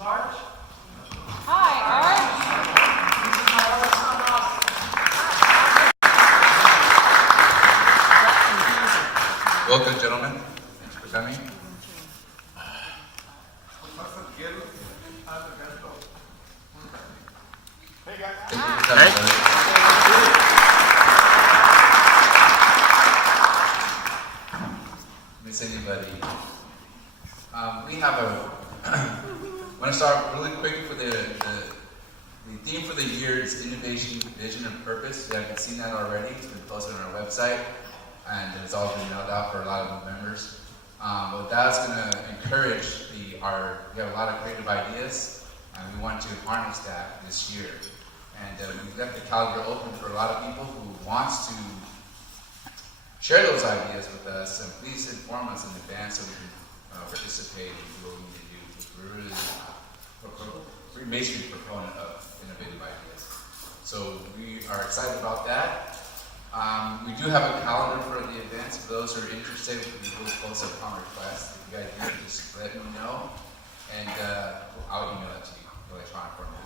Arch. Hi, Arch. This is my other son, Austin. Welcome, gentlemen. Thanks for coming. Hey, guys. Thank you for coming, brother. Miss anybody? We have a. I want to start really quick for the theme for the year is innovation, vision, and purpose. You haven't seen that already. It's been posted on our website, and it's all been mailed out for a lot of the members. But that's going to encourage we have a lot of creative ideas, and we want to harness that this year. And we've left the calendar open for a lot of people who wants to share those ideas with us, and please inform us in advance so we can participate and do what we need to do. We're really we're a major proponent of innovative ideas. So we are excited about that. We do have a calendar for the events. For those who are interested, we will post upon request. If you guys do, just let me know, and I'll email it to you, electronic format.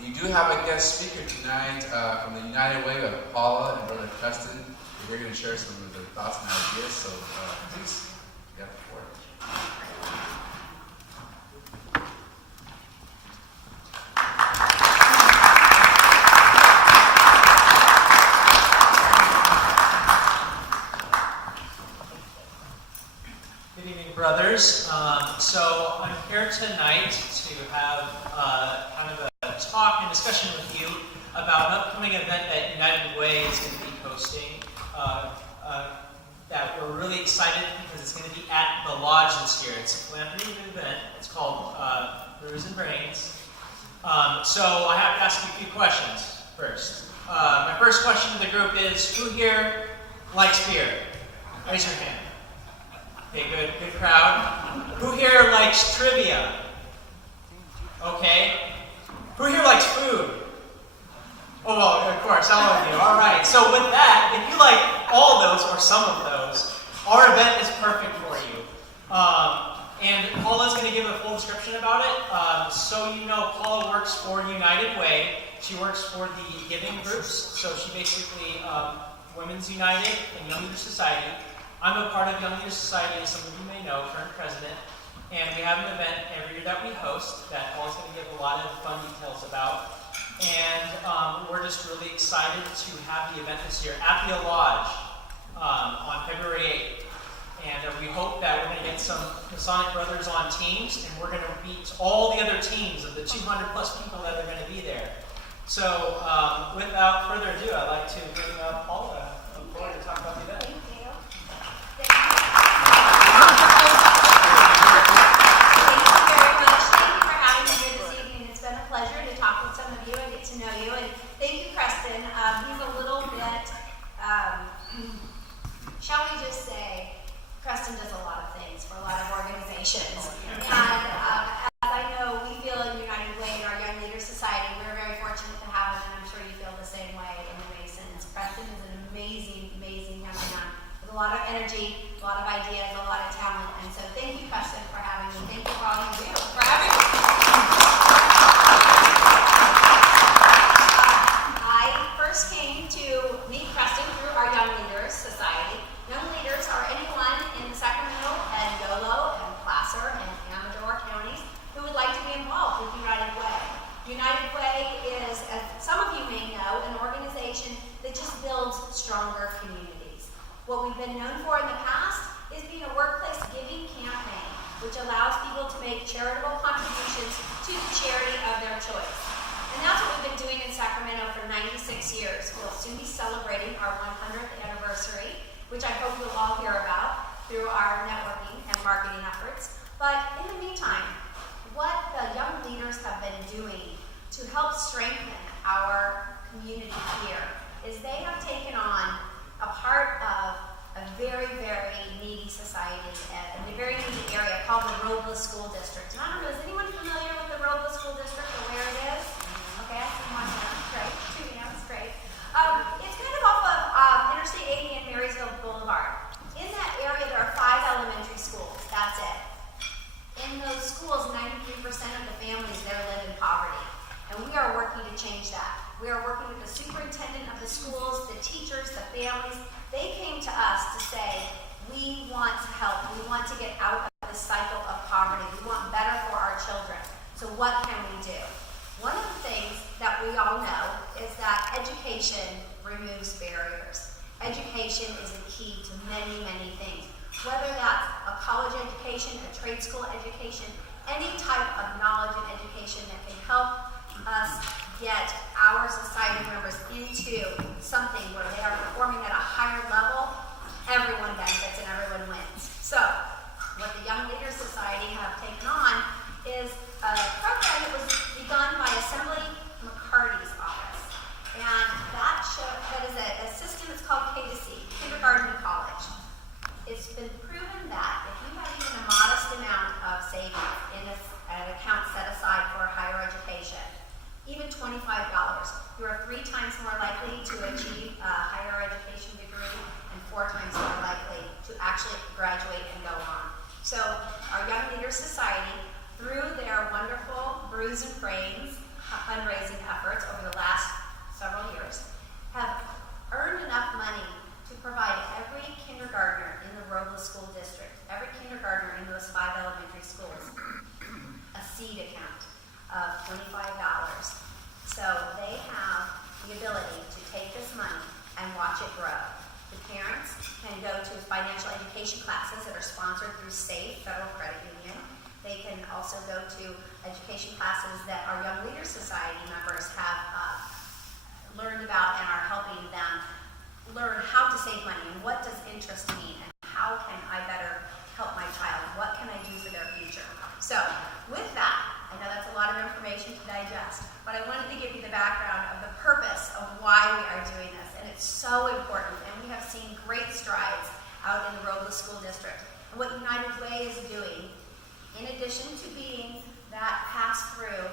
We do have a guest speaker tonight from the United Way of Paula and Brother Preston. They're going to share some of their thoughts and ideas, so please, get the floor. Good evening, brothers. So I'm here tonight to have kind of a talk and discussion with you about an upcoming event that United Way is going to be hosting. That we're really excited because it's going to be at the Lodge this year. It's a philanthropy event. It's called Brews and Brains. So I have to ask you a few questions first. My first question to the group is, who here likes beer? Raise your hand. Okay, good crowd. Who here likes trivia? Okay. Who here likes food? Oh, well, of course, all of you. All right. So with that, if you like all those or some of those, our event is perfect for you. And Paula's going to give a full description about it. So you know, Paula works for United Way. She works for the giving groups. So she basically, Women's United and Young Leaders Society. I'm a part of Young Leaders Society, as some of you may know, current president. And we have an event every year that we host that Paula's going to give a lot of fun details about. And we're just really excited to have the event this year at the Lodge on February 8th. And we hope that we're going to get some Masonic brothers on teams, and we're going to beat all the other teams of the 200 plus people that are going to be there. So without further ado, I'd like to bring Paula forward to talk about the event. Shall we just say, Preston does a lot of things for a lot of organizations. And as I know, we feel in United Way, in our Young Leaders Society, we're very fortunate to have him, and I'm sure you feel the same way in the Masons. Preston is an amazing, amazing young man with a lot of energy, a lot of ideas, a lot of talent. And so thank you, Preston, for having me. Thank you for all you do, for having me. I first came to meet Preston through our Young Leaders Society. Young leaders are anyone in the Sacramento and Yolo and Placer and Amador counties who would like to be involved with United Way. United Way is, as some of you may know, an organization that just builds stronger communities. What we've been known for in the past is being a workplace giving campaign, which allows people to make charitable contributions to the charity of their choice. And that's what we've been doing in Sacramento for 96 years. We'll soon be celebrating our 100th anniversary, which I hope you'll all hear about through our networking and marketing efforts. But in the meantime, what the young leaders have been doing to help strengthen our community here is they have taken on a part of a very, very needy society in a very needy area called the Roadless School District. And I don't know, is anyone familiar with the Roadless School District or where it is? Okay, I see one hand. Great. Two hands. Great. It's kind of off of Interstate 80 and Marysville Boulevard. In that area, there are 5 elementary schools. That's it. In those schools, 93% of the families there live in poverty. And we are working to change that. We are working with the superintendent of the schools, the teachers, the families. They came to us to say, we want to help. We want to get out of this cycle of poverty. We want better for our children. So what can we do? One of the things that we all know is that education removes barriers. Education is a key to many, many things. Whether that's a college education, a trade school education, any type of knowledge and education that can help us get our society members into something where they are performing at a higher level, everyone benefits and everyone wins. So, what the Young Leaders Society have taken on is a program that was begun by Assembly McCarty's office. And that is a system that's called K-to-C, kindergarten to college. It's been proven that if you have even a modest amount of savings in an account set aside for higher education, even $25, you are 3 times more likely to achieve a higher education degree and 4 times more likely to actually graduate and go on. So our Young Leaders Society, through their wonderful Brews and Brains fundraising efforts over the last several years, have earned enough money to provide every kindergartner in the Robles School District, every kindergartner in those 5 elementary schools, a seed account of $25. So they have the ability to take this money and watch it grow. The parents can go to financial education classes that are sponsored through SAFE, Federal Credit Union. They can also go to education classes that our Young Leaders Society members have learned about and are helping them learn how to save money and what does interest mean and how can I better help my child? What can I do for their future? So with that, I know that's a lot of information to digest, but I wanted to give you the background of the purpose of why we are doing this. And it's so important, and we have seen great strides out in the Robles School District. And what United Way is doing, in addition to being that pass-through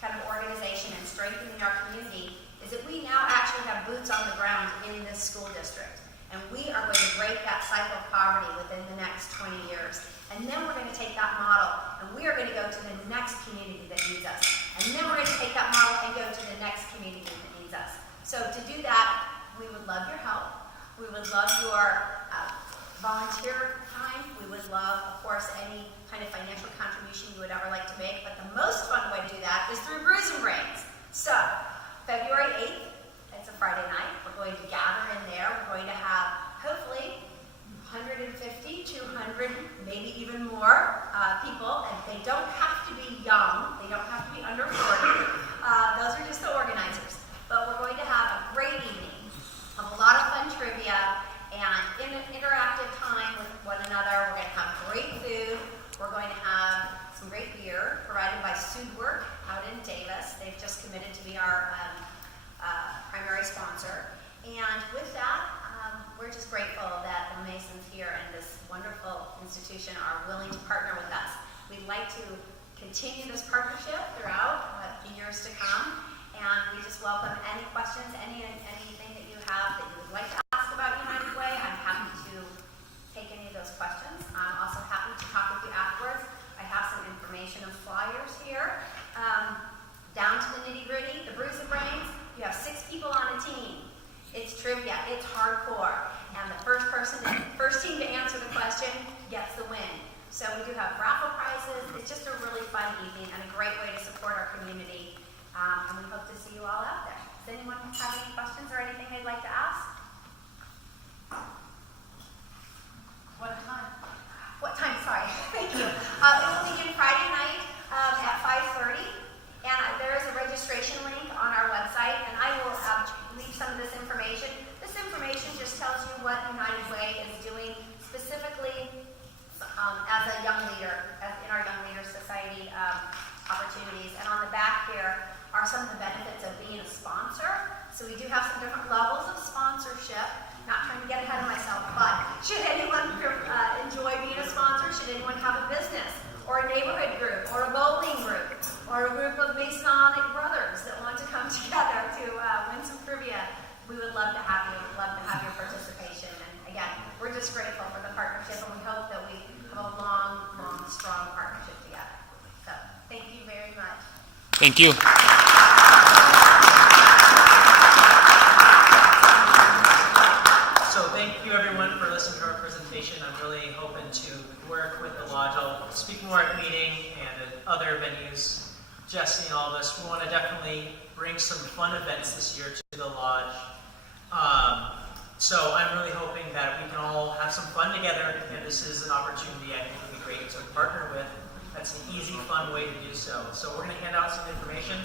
kind of organization and strengthening our community, is that we now actually have boots on the ground in this school district. And we are going to break that cycle of poverty within the next 20 years. And then we're going to take that model and we are going to go to the next community that needs us. And then we're going to take that model and go to the next community that needs us. So to do that, we would love your help. We would love your volunteer time. We would love, of course, any kind of financial contribution you would ever like to make. But the most fun way to do that is through Brews and Brains. So, February 8th, it's a Friday night. We're going to gather in there. We're going to have, hopefully, 150, 200, maybe even more people. And they don't have to be young. They don't have to be under 40. Those are just the organizers. But we're going to have a great evening of a lot of fun trivia and interactive time with one another. We're going to have great food. We're going to have some great beer provided by Sudwork out in Davis. They've just committed to be our primary sponsor. And with that, we're just grateful that the Masons here and this wonderful institution are willing to partner with us. We'd like to continue this partnership throughout the years to come. And we just welcome any questions, anything that you have that you would like to ask about United Way. I'm happy to take any of those questions. I'm also happy to talk with you afterwards. I have some information and flyers here. Down to the nitty-gritty, the Brews and Brains, you have 6 people on a team. It's trivia, it's hardcore. And the first team to answer the question gets the win. So we do have raffle prizes. It's just a really fun evening and a great way to support our community. And we hope to see you all out there. Does anyone have any questions or anything they'd like to ask? What time? What time? Sorry. Thank you. It will begin Friday night at 5:30. And there is a registration link on our website. And I will leave some of this information. This information just tells you what United Way is doing specifically as a young leader, in our Young Leaders Society opportunities. And on the back here are some of the benefits of being a sponsor. So we do have some different levels of sponsorship. Not trying to get ahead of myself, but should anyone enjoy being a sponsor? Should anyone have a business or a neighborhood group or a bowling group or a group of Masonic brothers that want to come together to win some trivia? We would love to have you. We'd love to have your participation. And again, we're just grateful for the partnership, and we hope that we have a long, strong partnership together. Thank you. So thank you everyone for listening to our presentation. I'm really hoping to work with the lodge. I'll speak more at meeting and at other venues. Jesse and all of us, we want to definitely bring some fun events this year to the lodge. So I'm really hoping that we can all have some fun together, and this is an opportunity I think would be great to partner with. That's an easy, fun way to do so. So we're going to hand out some information.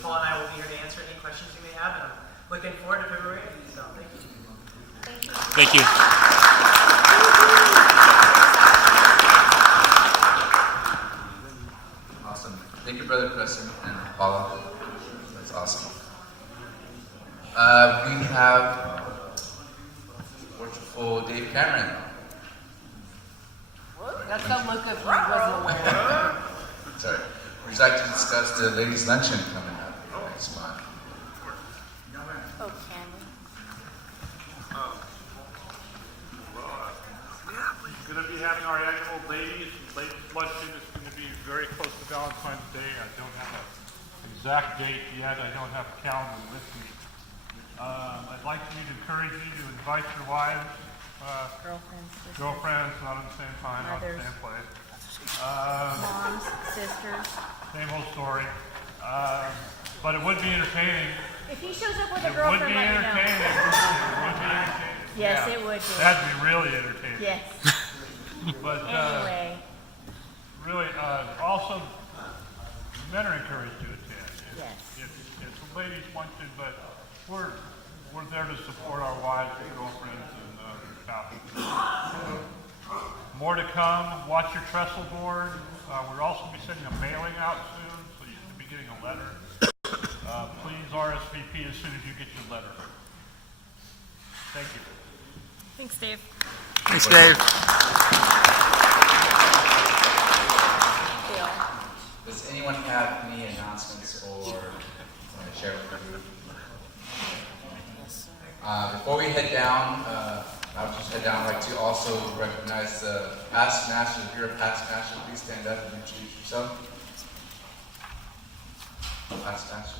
Paul and I will be here to answer any questions you may have, and I'm looking forward to February 8th. So thank you. Thank you. Awesome. Thank you, Brother Preston and Paula. That's awesome. We have wonderful Dave Cameron. That's a look of you wasn't aware. Sorry. Would you like to discuss the Ladies Luncheon coming up next month? Oh, can we? We're going to be having our annual Ladies Luncheon. It's going to be very close to Valentine's Day. I don't have an exact date yet. I don't have a calendar with me. I'd like to encourage you to invite your wives, girlfriends, not at the same time, not at the same place. Moms, sisters. Same old story. But it would be entertaining. If he shows up with a It would girlfriend, be let me entertaining. know. It would be entertaining. Yes, Yeah. it would be. That'd be really entertaining. Yes. But Anyway, really, also, men are encouraged to attend. Yes. It's a ladies' luncheon, but we're there to support our wives and girlfriends and their spouses. More to come. Watch your trestle board. We'll also be sending a mailing out soon, so you should be getting a letter. Please RSVP as soon as you get your letter. Thank you. thanks, Dave. Thanks, Dave. Bill. Does anyone have any announcements or want to share with the group? Before we head down, I'd like to also recognize the past masters. If you're a past master, please stand up and introduce yourself. Past masters.